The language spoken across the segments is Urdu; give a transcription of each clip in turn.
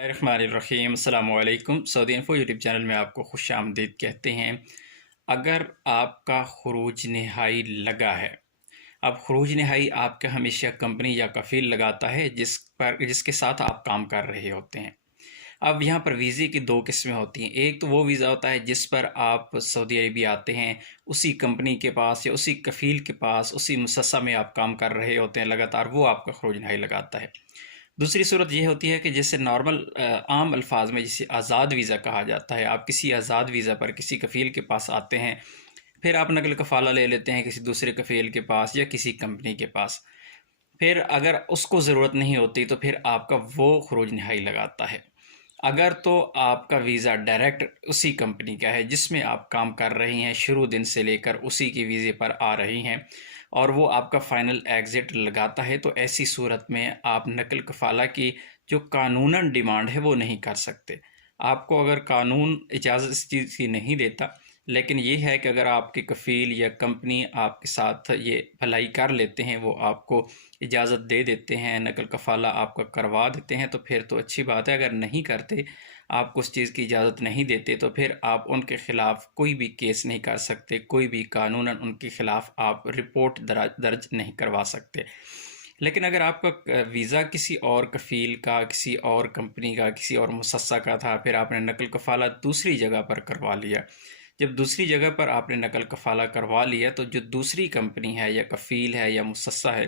الرحمن الرحیم، السلام علیکم۔ سعودی انفو یوٹیوب چینل میں آپ کو خوش آمدید کہتے ہیں۔ اگر آپ کا خروج نہائی لگا ہے، اب خروج نہائی آپ کا ہمیشہ کمپنی یا کفیل لگاتا ہے جس کے ساتھ آپ کام کر رہے ہوتے ہیں۔ اب یہاں پر ویزے کی دو قسمیں ہوتی ہیں۔ ایک تو وہ ویزا ہوتا ہے جس پر آپ سعودی عربیہ آتے ہیں، اسی کمپنی کے پاس یا اسی کفیل کے پاس اسی مؤسسہ میں آپ کام کر رہے ہوتے ہیں لگاتار، وہ آپ کا خروج نہائی لگاتا ہے۔ دوسری صورت یہ ہوتی ہے کہ جسے نارمل عام الفاظ میں جسے آزاد ویزا کہا جاتا ہے۔ آپ کسی آزاد ویزا پر کسی کفیل کے پاس آتے ہیں، پھر آپ نقل کفالہ لے لیتے ہیں کسی دوسرے کفیل کے پاس یا کسی کمپنی کے پاس، پھر اگر اس کو ضرورت نہیں ہوتی تو پھر آپ کا وہ خروج نہائی لگاتا ہے۔ اگر تو آپ کا ویزا ڈائریکٹ اسی کمپنی کا ہے جس میں آپ کام کر رہی ہیں، شروع دن سے لے کر اسی کی ویزے پر آ رہی ہیں، اور وہ آپ کا فائنل ایگزٹ لگاتا ہے، تو ایسی صورت میں آپ نقل کفالہ کی جو قانوناً ڈیمانڈ ہے وہ نہیں کر سکتے۔ آپ کو اگر قانون اجازت اس چیز کی نہیں دیتا، لیکن یہ ہے کہ اگر آپ کے کفیل یا کمپنی آپ کے ساتھ یہ بھلائی کر لیتے ہیں، وہ آپ کو اجازت دے دیتے ہیں، نقل کفالہ آپ کا کروا دیتے ہیں، تو پھر تو اچھی بات ہے۔ اگر نہیں کرتے، آپ کو اس چیز کی اجازت نہیں دیتے، تو پھر آپ ان کے خلاف کوئی بھی کیس نہیں کر سکتے، کوئی بھی قانوناً ان کے خلاف آپ رپورٹ درج نہیں کروا سکتے۔ لیکن اگر آپ کا ویزا کسی اور کفیل کا، کسی اور کمپنی کا، کسی اور مؤسسہ کا تھا، پھر آپ نے نقل کفالہ دوسری جگہ پر کروا لیا، جب دوسری جگہ پر آپ نے نقل کفالہ کروا لیا، تو جو دوسری کمپنی ہے یا کفیل ہے یا مؤسسہ ہے،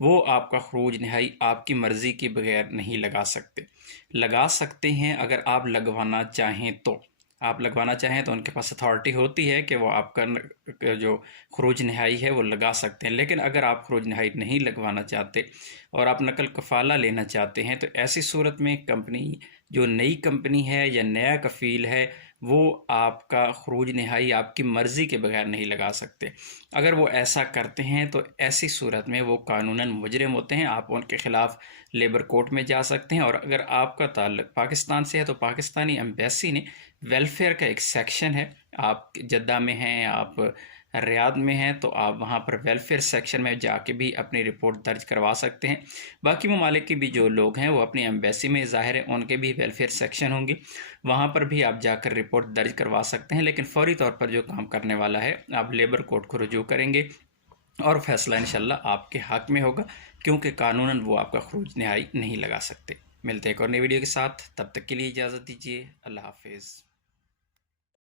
وہ آپ کا خروج نہائی آپ کی مرضی کے بغیر نہیں لگا سکتے۔ لگا سکتے ہیں اگر آپ لگوانا چاہیں تو۔ آپ لگوانا چاہیں تو ان کے پاس اتھارٹی ہوتی ہے کہ وہ آپ کا جو خروج نہائی ہے وہ لگا سکتے ہیں۔ لیکن اگر آپ خروج نہائی نہیں لگوانا چاہتے اور آپ نقل کفالہ لینا چاہتے ہیں، تو ایسی صورت میں کمپنی جو نئی کمپنی ہے یا نیا کفیل ہے، وہ آپ کا خروج نہائی آپ کی مرضی کے بغیر نہیں لگا سکتے۔ اگر وہ ایسا کرتے ہیں تو ایسی صورت میں وہ قانوناً مجرم ہوتے ہیں، آپ ان کے خلاف لیبر کورٹ میں جا سکتے ہیں۔ اور اگر آپ کا تعلق پاکستان سے ہے تو پاکستانی ایمبیسی نے ویلفیئر کا ایک سیکشن ہے، آپ جدہ میں ہیں، آپ ریاض میں ہیں، تو آپ وہاں پر ویلفیئر سیکشن میں جا کے بھی اپنی رپورٹ درج کروا سکتے ہیں۔ باقی ممالک کے بھی جو لوگ ہیں وہ اپنی ایمبیسی میں، ظاہر ہے ان کے بھی ویلفیئر سیکشن ہوں گے، وہاں پر بھی آپ جا کر رپورٹ درج کروا سکتے ہیں۔ لیکن فوری طور پر جو کام کرنے والا ہے، آپ لیبر کورٹ کو رجوع کریں گے اور فیصلہ انشاءاللہ آپ کے حق میں ہوگا، کیونکہ قانوناً وہ آپ کا خروج نہائی نہیں لگا سکتے۔ ملتے ہیں ایک اور نئی ویڈیو کے ساتھ، تب تک کے لیے اجازت دیجیے۔ اللہ حافظ۔